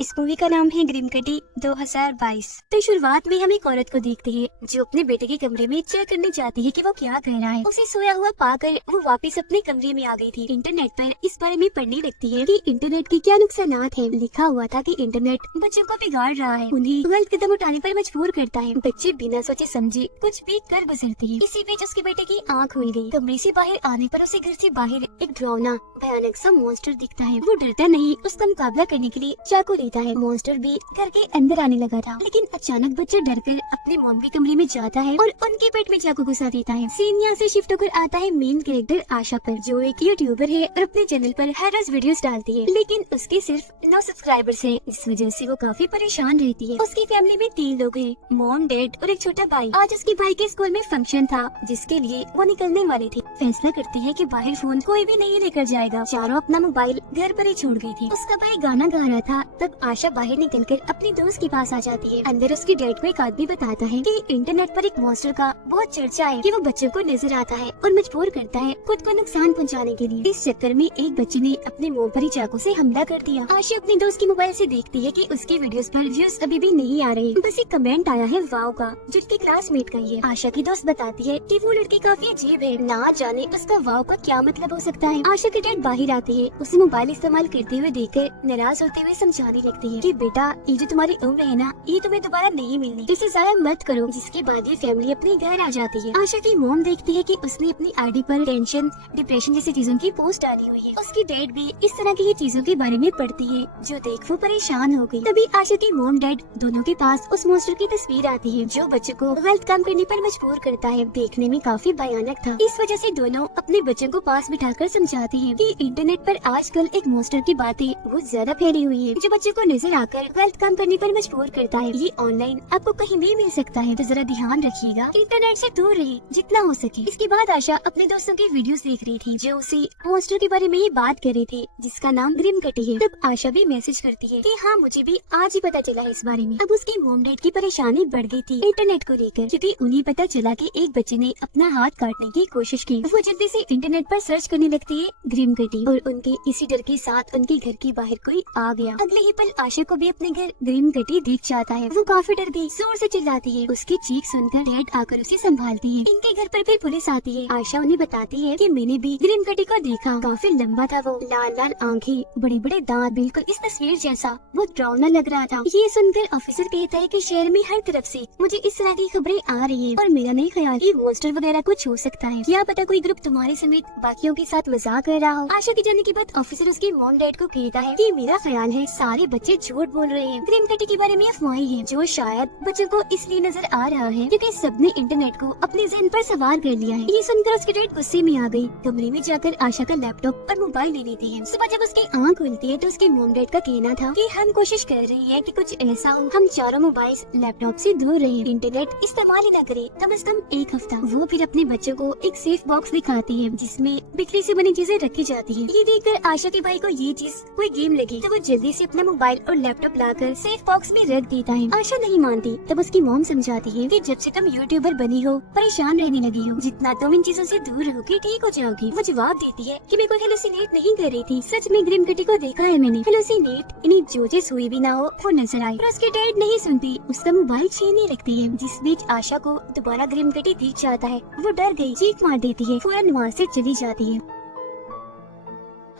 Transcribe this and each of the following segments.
इस मूवी का नाम है ग्रिम कटी 2022। तो शुरुआत में हम एक औरत को देखते हैं जो अपने बेटे के कमरे में चेक करने जाती है कि वो क्या कर रहा है। उसे सोया हुआ पाकर वो वापस अपने कमरे में आ गई थी। इंटरनेट पर इस बारे में पढ़ने लगती है कि इंटरनेट के क्या नुकसानात हैं। लिखा हुआ था कि इंटरनेट बच्चों को बिगाड़ रहा है, उन्हें गलत कदम उठाने पर मजबूर करता है। बच्चे बिना सोचे समझे कुछ भी कर गुजरते हैं। इसी बीच उसके बेटे की आँख खुल गई। कमरे से बाहर आने पर उसे घर से बाहर एक डरावना भयानक सा मॉन्स्टर दिखता है। वो डरता नहीं, उसका मुकाबला करने के लिए चाकू लेता है। मॉन्स्टर भी घर के अंदर आने लगा था, लेकिन अचानक बच्चा डरकर अपने मॉम के कमरे में जाता है और उनके पेट में चाकू घुसा देता है। सीन यहाँ से शिफ्ट होकर आता है मेन कैरेक्टर आशा पर, जो एक यूट्यूबर है और अपने चैनल पर हर रोज वीडियोस डालती है, लेकिन उसके सिर्फ 9 सब्सक्राइबर्स हैं। इस वजह से वो काफी परेशान रहती है। उसकी फैमिली में 3 लोग हैं, मॉम, डैड और एक छोटा भाई। आज उसके भाई के स्कूल में फंक्शन था जिसके लिए वो निकलने वाले थे। फैसला करते हैं कि बाहर फोन कोई भी नहीं लेकर जाएगा। चारों अपना मोबाइल घर पर ही छोड़ गई थी। उसका भाई गाना गा रहा था, तब आशा बाहर निकलकर अपनी दोस्त के पास आ जाती है। अंदर उसके डैड को एक आदमी बताता है कि इंटरनेट पर एक मॉन्स्टर का बहुत चर्चा है कि वो बच्चों को नजर आता है और मजबूर करता है खुद को नुकसान पहुंचाने के लिए। इस चक्कर में एक बच्चे ने अपने मुंह पर ही चाकू से हमला कर दिया। आशा अपनी दोस्त के मोबाइल से देखती है कि उसके वीडियोस पर व्यूज अभी भी नहीं आ रहे। बस एक कमेंट आया है वाव का, जो उसके क्लासमेट का ही है। आशा की दोस्त बताती है कि वो लड़की काफी अजीब है, ना जाने उसका वाव का क्या मतलब हो सकता है। आशा के डैड बाहर आते हैं, उसे मोबाइल इस्तेमाल करते हुए देखकर नाराज होते हुए समझाने लगती है कि बेटा, ये जो तुम्हारी उम्र है ना, ये तुम्हें दोबारा नहीं मिलनी, इसे जाया मत करो। जिसके बाद ये फैमिली अपने घर आ जाती है। आशा की मॉम देखती है कि उसने अपनी आईडी पर टेंशन, डिप्रेशन जैसी चीजों की पोस्ट डाली हुई है। उसकी डैड भी इस तरह की चीजों के बारे में पढ़ती है, जो देख वो परेशान हो गई। तभी आशा की मॉम डैड दोनों के पास उस मॉन्स्टर की तस्वीर आती है, जो बच्चों को गलत काम करने पर मजबूर करता है। देखने में काफी भयानक था। इस वजह से दोनों अपने बच्चों को पास बिठाकर समझाते हैं कि इंटरनेट पर आजकल एक मॉन्स्टर की बातें बहुत ज्यादा फैली हुई है, जो बच्चों को नजर आकर गलत काम करने पर मजबूर करता है। ये ऑनलाइन आपको कहीं भी मिल सकता है, तो जरा ध्यान रखिएगा, इंटरनेट से दूर रहिए जितना हो सके। इसके बाद आशा अपने दोस्तों की वीडियोस देख रही थी, जो उसे मॉन्स्टर के बारे में ये बात कर रहे थे, जिसका नाम ग्रिम कटी है। तब आशा भी मैसेज करती है कि हाँ, मुझे भी आज ही पता चला है इस बारे में। अब उसकी मॉम डैड की परेशानी बढ़ गई थी इंटरनेट को लेकर, क्योंकि उन्हें पता चला कि एक बच्चे ने अपना हाथ काटने की कोशिश की। वो जल्दी से इंटरनेट पर सर्च करने लगती है ग्रिम कटी, और उनके इसी डर के साथ उनके घर के बाहर कोई आ गया। अगले ही पल आशा को भी अपने घर ग्रिम कटी दिख जाता है। वो काफी डर गई, जोर से चिल्लाती है। उसकी चीख सुनकर डैड आकर उसे संभालती है। इनके घर पर भी पुलिस आती है। आशा उन्हें बताती है कि मैंने भी ग्रिम कटी को देखा, काफी लंबा था वो, लाल लाल आंखें, बड़े बड़े दांत, बिल्कुल इस तस्वीर जैसा, बहुत डरावना लग रहा था। ये सुनकर ऑफिसर कहता है कि शहर में हर तरफ से मुझे इस तरह की खबरें आ रही है, और मेरा नहीं ख्याल ये मॉन्स्टर वगैरह कुछ हो सकता है। क्या पता कोई ग्रुप तुम्हारे समेत बाकियों के साथ मजाक कर रहा हो। आशा के जाने के बाद ऑफिसर उसके मॉम डैड को कहता है कि मेरा ख्याल है सारे बच्चे झूठ बोल रहे हैं, ग्रिम कटी के बारे में अफवाहें हैं, जो शायद बच्चों को इसलिए नजर आ रहा है क्योंकि सबने इंटरनेट को अपने ज़हन पर सवार कर लिया है। ये सुनकर उसके डैड गुस्से में आ गई। कमरे में जाकर आशा का लैपटॉप और मोबाइल ले लेते हैं। सुबह जब उसकी आँख खुलती है तो उसके मॉम डैड का कहना था कि हम कोशिश कर रही है कि कुछ ऐसा हो, हम चारों मोबाइल लैपटॉप से दूर रहे, इंटरनेट इस्तेमाल ही न करे, कम से कम 1 हफ्ता। वो फिर अपने बच्चों को एक सेफ बॉक्स दिखाती है, जिसमें बिक्री से बनी चीजें रखी जाती है। ये देखकर आशा के भाई को ये चीज कोई गेम लगी, तो वो जल्दी से अपना मोबाइल और लैपटॉप लाकर सेफ बॉक्स में रख देता है। आशा नहीं मानती। तब उसकी मॉम समझाती है कि जब से तुम यूट्यूबर बनी हो, परेशान रहने लगी हो, जितना तुम इन चीजों से दूर रहोगी ठीक हो जाओगी। वो जवाब देती है कि मैं कोई हेलुसिनेट नहीं कर रही थी, सच में ग्रिम कटी को देखा है मैंने। हेलुसिनेट इन्हें जो चीज हुई भी ना हो वो नजर आई। पर उसके डैड नहीं सुनती, उसका मोबाइल छीनने लगती है। जिस बीच आशा को दोबारा ग्रिम कटी दिख जाता है। वो डर गई, चीख मार देती है, फौरन वहाँ से चली जाती है।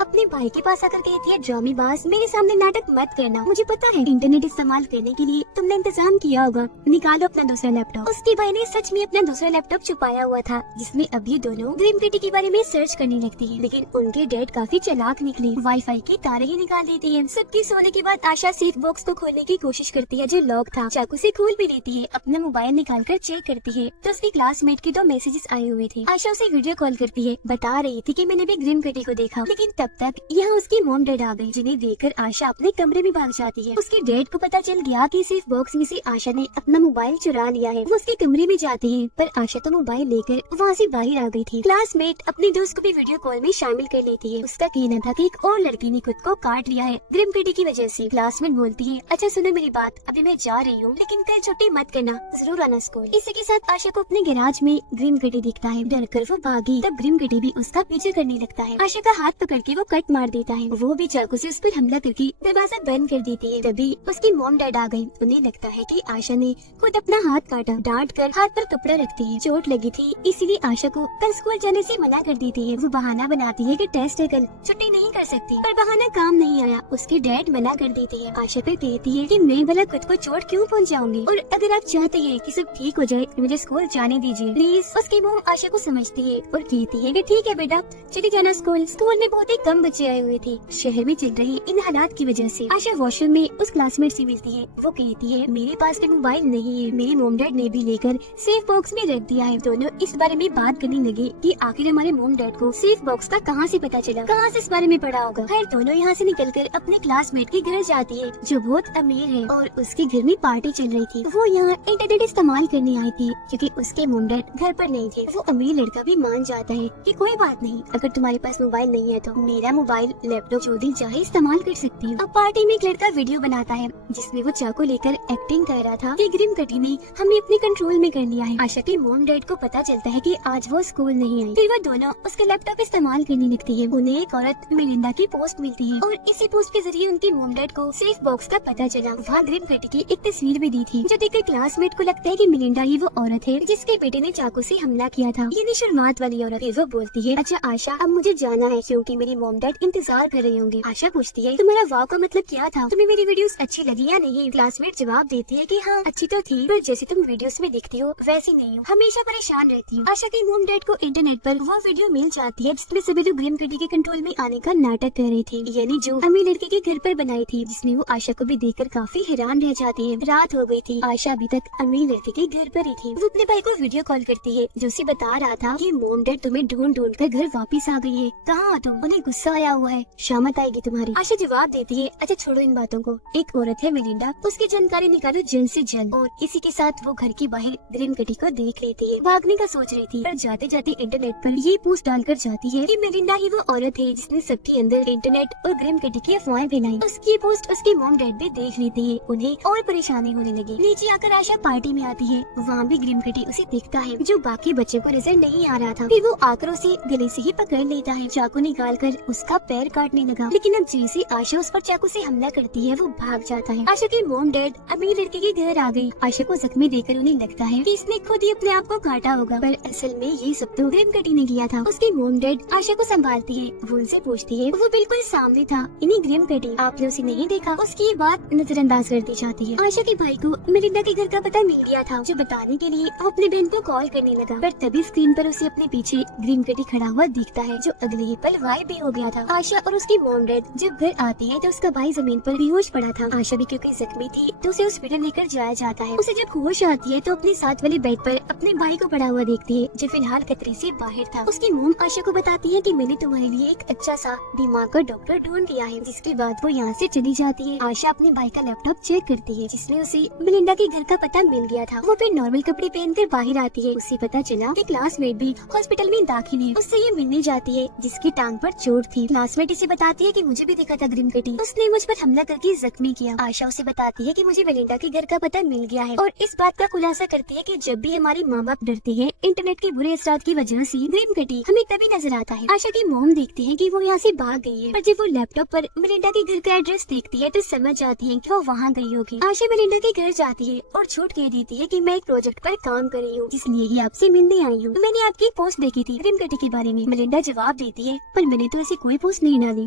अपने भाई के पास आकर कहती है, ड्रामेबाज, मेरे सामने नाटक मत करना, मुझे पता है इंटरनेट इस्तेमाल करने के लिए तुमने इंतजाम किया होगा, निकालो अपना दूसरा लैपटॉप। उसके भाई ने सच में अपना दूसरा लैपटॉप छुपाया हुआ था, जिसमें अभी दोनों ग्रिम कटी के बारे में सर्च करने लगती है। लेकिन उनके डैड काफी चालाक निकले, वाईफाई के तारे ही निकाल देते हैं। सबके सोने के बाद आशा सेफ बॉक्स को खोलने की कोशिश करती है, जो लॉक था, चाकू से खोल भी लेती है। अपना मोबाइल निकाल कर चेक करती है तो उसकी क्लासमेट के 2 मैसेजेस आए हुए थे। आशा उसे वीडियो कॉल करती है, बता रही थी कि मैंने भी ग्रिम कटी को देखा। लेकिन तब तक यहाँ उसकी मॉम डैड आ गई, जिन्हें देखकर आशा अपने कमरे में भाग जाती है। उसके डैड को पता चल गया कि सेफ बॉक्स में से आशा ने अपना मोबाइल चुरा लिया है। वो उसके कमरे में जाते हैं, पर आशा तो मोबाइल लेकर वहाँ से बाहर आ गई थी। क्लासमेट अपनी दोस्त को भी वीडियो कॉल में शामिल कर लेती है। उसका कहना था कि एक और लड़की ने खुद को काट लिया है ग्रिम कटी की वजह से। क्लासमेट बोलती है, अच्छा सुनो मेरी बात, अभी मैं जा रही हूँ, लेकिन कल छुट्टी मत करना, जरूर आना स्कूल। इसी के साथ आशा को अपने गैराज में ग्रिम कटी दिखता है। डर कर वो भागी, तब ग्रिम कटी भी उसका पीछे करने लगता है। आशा का हाथ पकड़ के वो कट मार देता है। वो भी चाकू से उस पर हमला करके दरवाजा बंद कर देती है। तभी उसकी मॉम डैड आ गई। उन्हें लगता है कि आशा ने खुद अपना हाथ काटा। डांट कर हाथ पर कपड़ा रखती है। चोट लगी थी इसीलिए आशा को कल स्कूल जाने से मना कर देती है। वो बहाना बनाती है कि टेस्ट है कल, छुट्टी नहीं कर सकती, पर बहाना काम नहीं आया। उसके डैड मना कर देते हैं। आशा फिर कहती है कि मैं भला खुद को चोट क्यों पहुंचाऊंगी, और अगर आप चाहते हैं कि सब ठीक हो जाए मुझे स्कूल जाने दीजिए प्लीज। उसकी मॉम आशा को समझती है और कहती है कि ठीक है बेटा, चली जाना स्कूल। स्कूल में बहुत ही कम बच्चे आए हुए थे शहर में चल रहे इन हालात की वजह से। आशा वॉशरूम में उस क्लासमेट से मिलती है। वो कहती है मेरे पास में मोबाइल नहीं है, मेरे मॉम डैड ने भी लेकर सेफ बॉक्स में रख दिया है। दोनों इस बारे में बात करने लगे कि आखिर हमारे मॉम डैड को सेफ बॉक्स का कहाँ से पता चला, कहाँ से इस बारे में पढ़ा होगा। खैर दोनों यहाँ से निकलकर अपने क्लासमेट के घर जाती है जो बहुत अमीर है और उसके घर में पार्टी चल रही थी। वो यहाँ इंटरनेट इस्तेमाल करने आई थी क्योंकि उसके मॉम डैड घर पर नहीं थे। वो अमीर लड़का भी मान जाता है कि कोई बात नहीं, अगर तुम्हारे पास मोबाइल नहीं है तो मेरा मोबाइल लैपटॉप जो दिन चाहे इस्तेमाल कर सकती हूँ। अब पार्टी में एक लड़का वीडियो बनाता है जिसमें वो चाकू लेकर एक्टिंग कर रहा था कि ग्रीम कटी ने हमें अपने कंट्रोल में कर लिया है। आशा के मॉम डैड को पता चलता है कि आज वो स्कूल नहीं आई। फिर वो दोनों उसका लैपटॉप इस्तेमाल करने लगती है। उन्हें एक औरत मेलिंडा की पोस्ट मिलती है और इसी पोस्ट के जरिए उनके मॉम डैड को सेफ बॉक्स का पता चला। वहाँ ग्रीम कटी की एक तस्वीर भी दी थी जो देखकर क्लासमेट को लगता है कि मेलिंडा ही वो औरत है जिसके बेटे ने चाकू से हमला किया था। ये निशर्मात वाली औरत। फिर वो बोलती है अच्छा आशा अब मुझे जाना है क्योंकि मेरी मॉम डैड इंतजार कर रहे होंगे। आशा पूछती है तुम्हारा वाव का मतलब क्या था, तुम्हें मेरी वीडियोस अच्छी लगी या नहीं। क्लासमेट जवाब देती है कि हाँ अच्छी तो थी, पर जैसे तुम वीडियोस में दिखती हो वैसी नहीं हो, हमेशा परेशान रहती हूँ। आशा के मॉम डैड को इंटरनेट पर वो वीडियो मिल जाती है जिसमें सभी लोग ग्रीम कटी के कंट्रोल में आने का नाटक कर रहे थे, यानी जो अमीर लड़के के घर पर बनाई थी, जिसमें वो आशा को भी देखकर काफी हैरान रह जाती है। रात हो गई थी, आशा अभी तक अमीर लड़के के घर पर ही थी। वो अपने भाई को वीडियो कॉल करती है जो उसे बता रहा था कि मॉम डैड तुम्हें ढूंढ ढूंढ कर घर वापिस आ गई है, कहाँ हो तुम, उन्हें गुस्सा आया हुआ है, शामत आएगी तुम्हारी। आशा जवाब देती है अच्छा छोड़ो इन बातों को, एक औरत है मेलिंडा, उसकी जानकारी निकालो जल्द से जल्द। और इसी के साथ वो घर के बाहर ग्रीम कटी को देख लेती है। भागने का सोच रही थी पर जाते जाते इंटरनेट पर ये पोस्ट डालकर जाती है कि मेलिंडा ही वो औरत है जिसने सबके अंदर इंटरनेट और ग्रीम कटी की अफवाहें फैलाई। उसकी पोस्ट उसके मॉम डैड भी देख लेती है। उन्हें और परेशानी होने लगी। नीचे आकर आशा पार्टी में आती है। वहाँ भी ग्रीम कटी उसे दिखता है जो बाकी बच्चों को नजर नहीं आ रहा था। फिर वो आकर उसे गले से ही पकड़ लेता है, चाकू निकाल कर उसका पैर काटने लगा। लेकिन अब जैसे आशा उस पर चाकू से हमला करती है वो भाग जाता है। आशा के मॉम डैड अमीर लड़के के घर आ गई। आशा को जख्मी देखकर उन्हें लगता है कि इसने खुद ही अपने आप को काटा होगा, पर असल में ये सब तो ग्रीम कटी ने किया था। उसकी मॉम डैड आशा को संभालती है। वो उनसे पूछती है, वो बिल्कुल सामने था, इन्हीं ग्रीम कटी, आपने उसे नहीं देखा। उसकी ये बात नजरअंदाज कर दी जाती है। आशा के भाई को मेलिंडा के घर का पता मिल गया था, जो बताने के लिए वो अपनी बहन को कॉल करने लगा, पर तभी स्क्रीन पर उसे अपने पीछे ग्रीम कटी खड़ा हुआ दिखता है, जो अगले ही पल गायब भी हो गया था। आशा और उसकी मॉम डैड जब घर आती है तो उसका भाई जमीन पर बेहोश पड़ा था। आशा भी क्योंकि जख्मी थी तो उसे हॉस्पिटल लेकर जाया जाता है। उसे जब होश आती है तो अपने साथ वाले बेड पर अपने भाई को पड़ा हुआ देखती है, जो फिलहाल खतरे से बाहर था। उसकी मॉम आशा को बताती है कि मैंने तुम्हारे लिए एक अच्छा सा दिमाग का डॉक्टर ढूंढ दिया है, जिसके बाद वो यहाँ से चली जाती है। आशा अपने भाई का लैपटॉप चेक करती है जिसमें उसे मेलिंडा के घर का पता मिल गया था। वो फिर नॉर्मल कपड़े पहनकर बाहर आती है। उसे पता चला कि क्लासमेट भी हॉस्पिटल में दाखिल है। उससे ये मिलने जाती है जिसकी टांग पर चोट थी। क्लासमेट इसे बताती है कि मुझे भी दिखा था ग्रीम कटी, उसने मुझ पर हमला करके जख्मी किया। आशा उसे बताती है कि मुझे मेलिंडा के घर का पता मिल गया है और इस बात का खुलासा करती है कि जब भी हमारे माँ बाप डरते हैं इंटरनेट के बुरे असरात की वजह से, ग्रीम कटी हमें तभी नजर आता है। आशा की मॉम देखती है कि वो यहाँ से भाग गई है, पर जब वो लैपटॉप पर मेलिंडा के घर का एड्रेस देखती है तो समझ जाती है कि वो वहाँ गई होगी। आशा मेलिंडा के घर जाती है और झूठ कह देती है कि मैं एक प्रोजेक्ट पर काम कर रही हूँ, इसलिए ही आपसे मिलने आई हूँ। मैंने आपकी पोस्ट देखी थी ग्रीम कटी के बारे में। मेलिंडा जवाब देती है, पर मैंने तो ऐसी कोई पोस्ट नहीं डाली।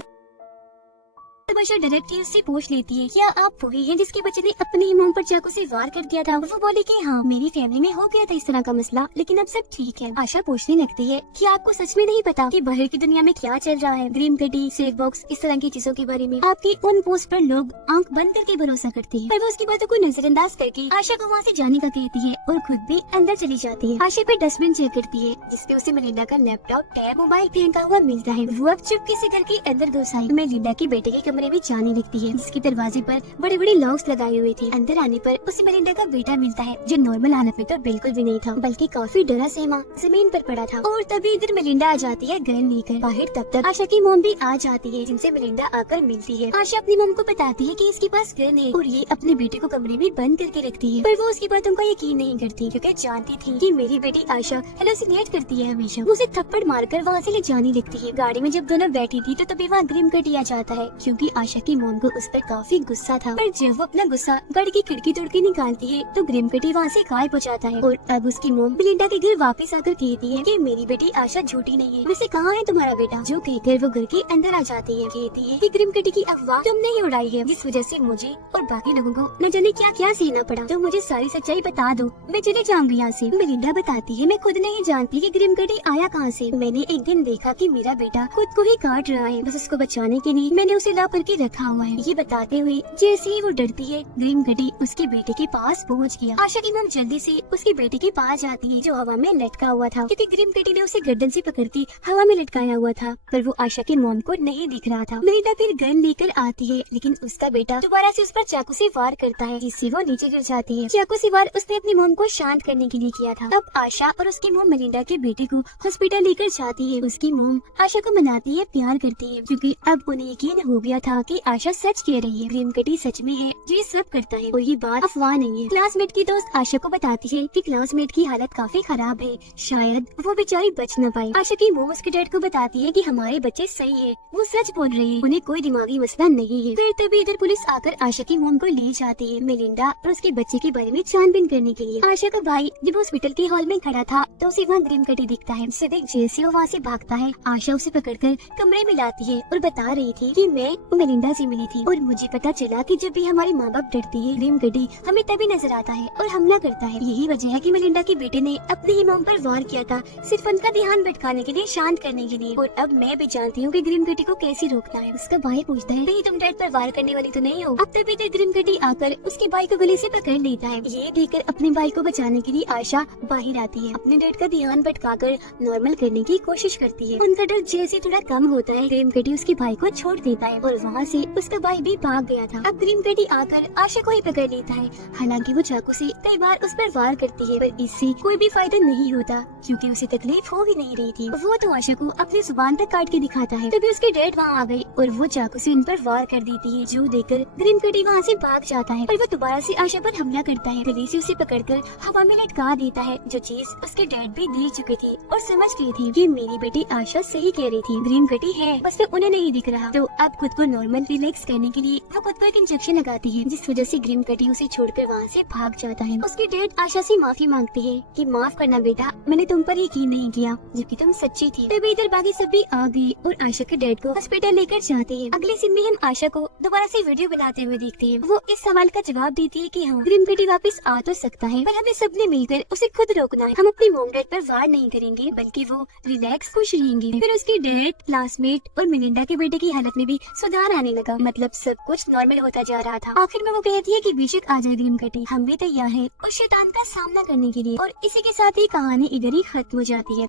आशा डायरेक्ट ही उससे पूछ लेती है, क्या आप वही हैं जिसके बच्चे ने अपनी ही मॉम पर चाकू से वार कर दिया था। वो बोले कि हाँ, मेरी फैमिली में हो गया था इस तरह का मसला, लेकिन अब सब ठीक है। आशा पूछने लगती है कि आपको सच में नहीं पता कि बाहर की दुनिया में क्या चल रहा है, ग्रीम कटी, सेफ बॉक्स, इस तरह की चीजों के बारे में। आपकी उन पोस्ट पर लोग आंख बंद करके भरोसा करते हैं, पर वो उसकी बातों को नजरअंदाज करके आशा को वहाँ से जाने का कहती है और खुद भी अंदर चली जाती है। आशा पे डस्टबिन चेक करती है जिसपे उसे मेलिंडा का लैपटॉप, टैब, मोबाइल फेंका हुआ मिलता है। वो अब चुपके से घर के अंदर घुस आई। मेलिंडा के बेटे के कमरे में जाने लगती है, जिसके दरवाजे पर बड़े बड़े लॉक्स लगाए हुए थे। अंदर आने पर उसे मेलिंडा का बेटा मिलता है, जो नॉर्मल हालत में तो बिल्कुल भी नहीं था, बल्कि काफी डरा सहमा जमीन पर पड़ा था। और तभी इधर मेलिंडा आ जाती है गन लेकर बाहर। तब तक आशा की मॉम भी आ जाती है, जिनसे मेलिंडा आकर मिलती है। आशा अपनी मॉम को बताती है कि इसके पास गन है और ये अपने बेटे को कमरे में बंद करके रखती है, पर वो उसकी बातों का यकीन नहीं करती, क्योंकि जानती थी कि मेरी बेटी आशा हेलुसिनेट करती है हमेशा। उसे थप्पड़ मारकर वहाँ से ले जाने लगती है। गाड़ी में जब दोनों बैठी थी तो तभी वहाँ ग्रिम कटी आ जाता है, क्योंकि आशा की मॉम को उस पर काफी गुस्सा था। पर जब वो अपना गुस्सा गाड़ी की खिड़की तोड़ के निकालती है तो ग्रिम कटी वहाँ से गायब हो जाता है। और अब उसकी मॉम मेलिंडा के घर वापस आकर कहती है कि मेरी बेटी आशा झूठी नहीं है, वैसे कहाँ है तुम्हारा बेटा। जो कहकर वो घर के अंदर आ जाती है। कहती है कि ग्रिम कटी की अफवाह तुमने ही उड़ाई है, जिस वजह से मुझे और बाकी लोगों को न जाने क्या क्या सहना पड़ा। तो मुझे सारी सच्चाई बता दो, मैं चले जाऊंगी यहाँ से। मेलिंडा बताती है मैं खुद नहीं जानती कि ग्रिम कटी आया कहाँ से। मैंने एक दिन देखा कि मेरा बेटा खुद को ही काट रहा है, बस उसको बचाने के लिए मैंने उसे ला करके रखा हुआ है। ये बताते हुए जैसे ही वो डरती है, ग्रिम कटी उसके बेटे के पास पहुँच गया। आशा की मॉम जल्दी से उसके बेटे के पास जाती है, जो हवा में लटका हुआ था, क्योंकि ग्रिम कटी ने उसे गर्दन से पकड़ के हवा में लटकाया हुआ था, पर वो आशा के मॉम को नहीं दिख रहा था। मेलिंडा फिर गन लेकर आती है, लेकिन उसका बेटा दोबारा से उस पर चाकू से वार करता है, जिससे वो नीचे गिर जाती है। चाकू से वार उसने अपनी मॉम को शांत करने के लिए किया था। अब आशा और उसकी मॉम मेलिंडा के बेटे को हॉस्पिटल लेकर जाती है। उसकी मॉम आशा को मनाती है, प्यार करती है, क्योंकि अब उन्हें यकीन हो गया था कि आशा सच कह रही है, ग्रिम कटी सच में है जो ये सब करता है और ये बात अफवाह नहीं है। क्लासमेट की दोस्त आशा को बताती है कि क्लासमेट की हालत काफी खराब है, शायद वो बेचारी बच न पाए। आशा की मॉम उसके डैड को बताती है कि हमारे बच्चे सही है, वो सच बोल रहे हैं, उन्हें कोई दिमागी मसला नहीं है। फिर तभी इधर पुलिस आकर आशा की मॉम को ले जाती है, मेलिंडा और उसके बच्चे के बारे में छानबीन करने के लिए। आशा का भाई जब हॉस्पिटल के हॉल में खड़ा था तो उसे वहाँ ग्रिम कटी दिखता है, जिसे देख जैसे वो वहाँ से भागता है, आशा उसे पकड़कर कमरे में लाती है और बता रही थी कि मैं मेलिंडा से मिली थी और मुझे पता चला कि जब भी हमारे माँ बाप डरती है, ग्रिम कटी हमें तभी नजर आता है और हमला करता है। यही वजह है कि मेलिंडा के बेटे ने अपनी ही मॉम पर वार किया था, सिर्फ उनका ध्यान भटकाने के लिए, शांत करने के लिए। और अब मैं भी जानती हूँ कि ग्रिम कटी को कैसे रोकना है। उसका भाई पूछता है कहीं तुम डैड पर वार करने वाली तो नहीं हो। अब तभी ग्रिम कटी आकर उसके भाई को गले से पकड़ लेता है। ये देखकर अपने भाई को बचाने के लिए आशा बाहर आती है, अपने डैड का ध्यान भटकाकर नॉर्मल करने की कोशिश करती है। उनका डर जैसे थोड़ा कम होता है, ग्रिम कटी उसके भाई को छोड़ देता है और वहाँ से उसका भाई भी भाग गया था। अब ग्रिम कटी आकर आशा को ही पकड़ लेता है, हालांकि वो चाकू से कई बार उस पर वार करती है, पर इससे कोई भी फायदा नहीं होता, क्योंकि उसे तकलीफ हो ही नहीं रही थी। वो तो आशा को अपनी जुबान पर काट के दिखाता है। तभी उसके डैड वहाँ आ गए और वो चाकू से उन पर वार कर देती है, जो देखकर ग्रिम कटी वहाँ से भाग जाता है। पर वो दोबारा से आशा पर हमला करता है, गले से उसे पकड़कर हवा में लटका देता है, जो चीज उसके डैड भी देख चुके थे और समझ गए थे कि मेरी बेटी आशा सही कह रही थी, ग्रिम कटी है, बस वो उन्हें नहीं दिख रहा। तो अब खुद को नॉर्मल रिलैक्स करने के लिए वो खुद को एक इंजेक्शन लगाती है, जिस वजह से ग्रिम कटी उसे छोड़कर वहाँ से भाग जाता है। उसके डैड आशा से माफी मांगते हैं कि माफ करना बेटा, मैंने तुम पर यकीन नहीं किया, जबकि तुम सच्ची थी। तभी इधर बाकी सब भी आ गए और आशा के डैड को हॉस्पिटल लेकर जाते हैं। अगले सीन में हम आशा को दोबारा से वीडियो बनाते हुए देखते हैं। वो इस सवाल का जवाब देती है कि हाँ, ग्रिम कटी वापस आ तो सकता है, पर हमें सबने मिलकर उसे खुद रोकना है। हम अपनी मॉम डैड पर वार नहीं करेंगे, बल्कि वो रिलैक्स खुश रहेंगे। फिर उसके डैड, क्लासमेट और मेलिंडा के बेटे की हालत में भी सुधार आने लगा, मतलब सब कुछ नॉर्मल होता जा रहा था। आखिर में वो कहती है कि बेशक आ जाए ग्रिम कटी, हम भी तैयार हैं उस शैतान का सामना करने के लिए। और इसी के साथ ही कहानी इधर ही खत्म हो जाती है।